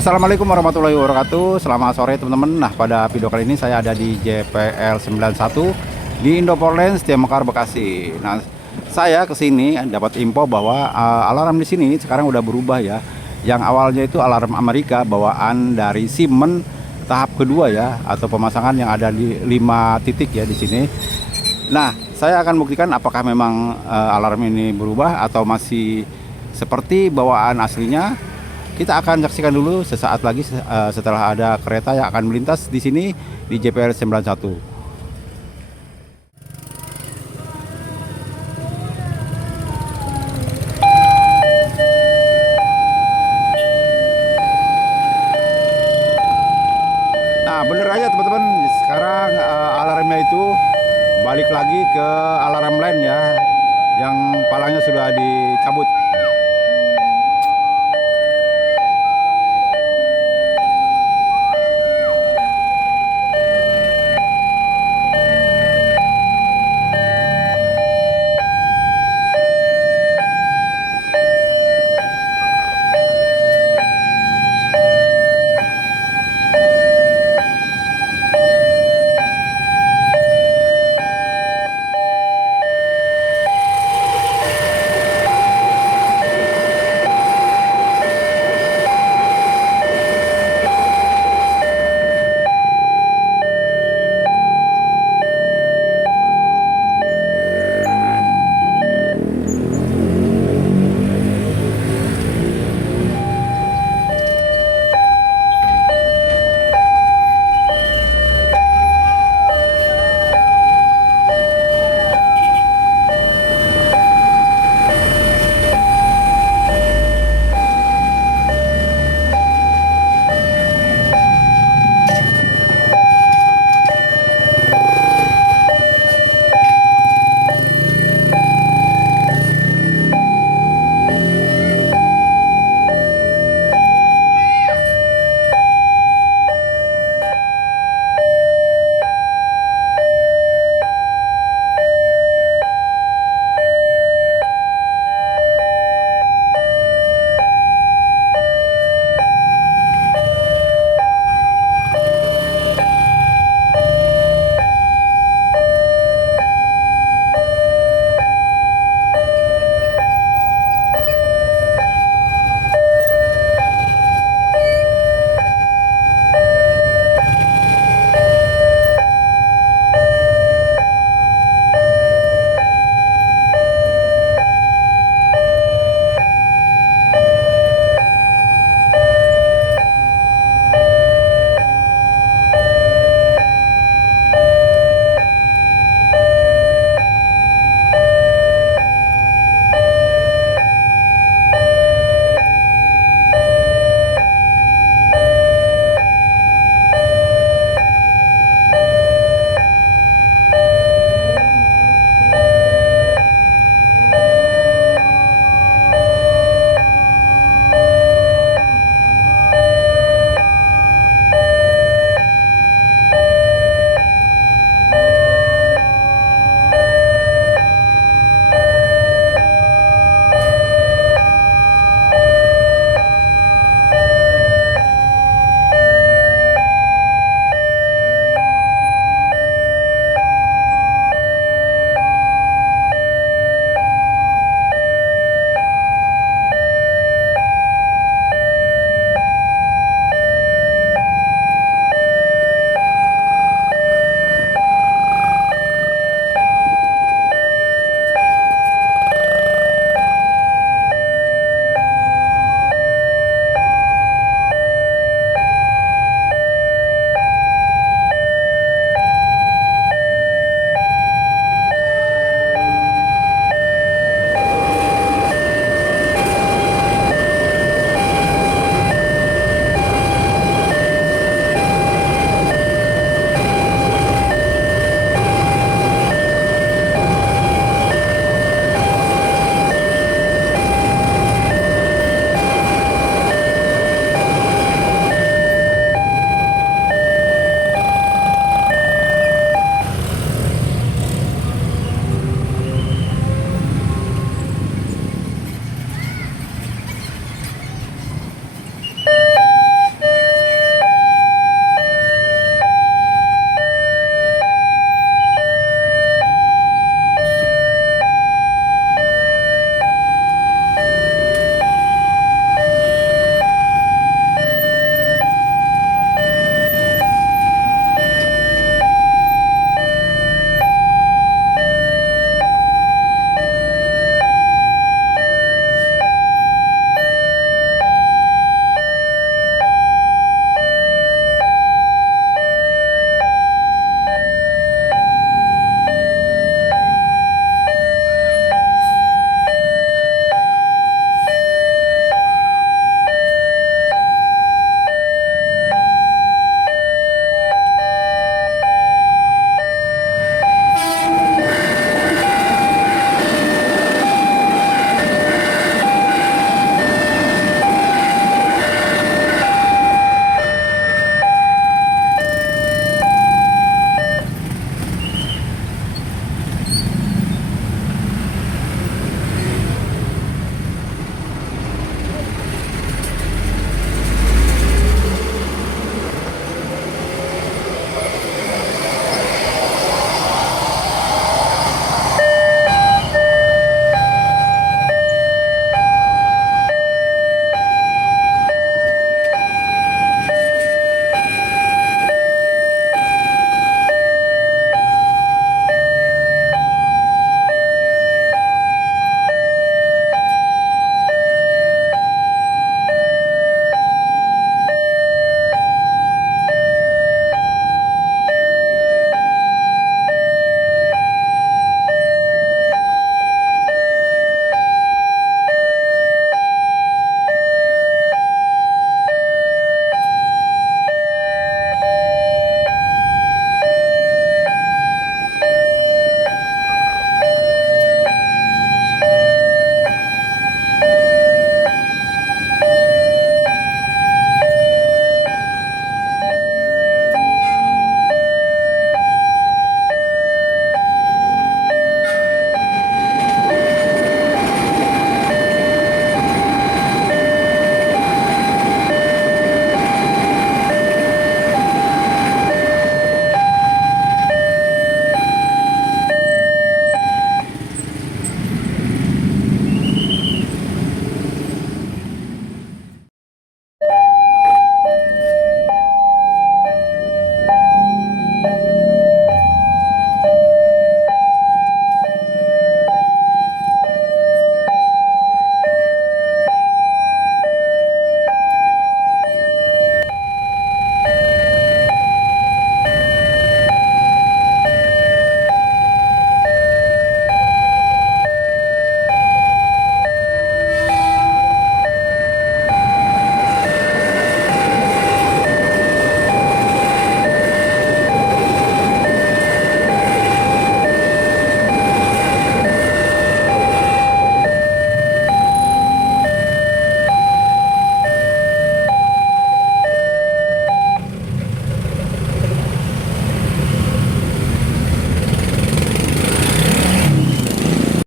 Assalamualaikum warahmatullahi wabarakatuh. Selamat sore teman-teman. Nah, pada video kali ini saya ada di JPL 91 di Indoporlen, Mekar, Bekasi. Nah, saya kesini dapat info bahwa alarm di sini sekarang udah berubah ya. Yang awalnya itu alarm Amerika bawaan dari Siemens tahap kedua ya, atau pemasangan yang ada di 5 titik ya di sini. Nah, saya akan buktikan apakah memang alarm ini berubah atau masih seperti bawaan aslinya. Kita akan saksikan dulu sesaat lagi setelah ada kereta yang akan melintas di sini di JPL 91. Nah, bener aja teman-teman. Sekarang alarmnya itu balik lagi ke alarm lain ya, yang palangnya sudah dicabut.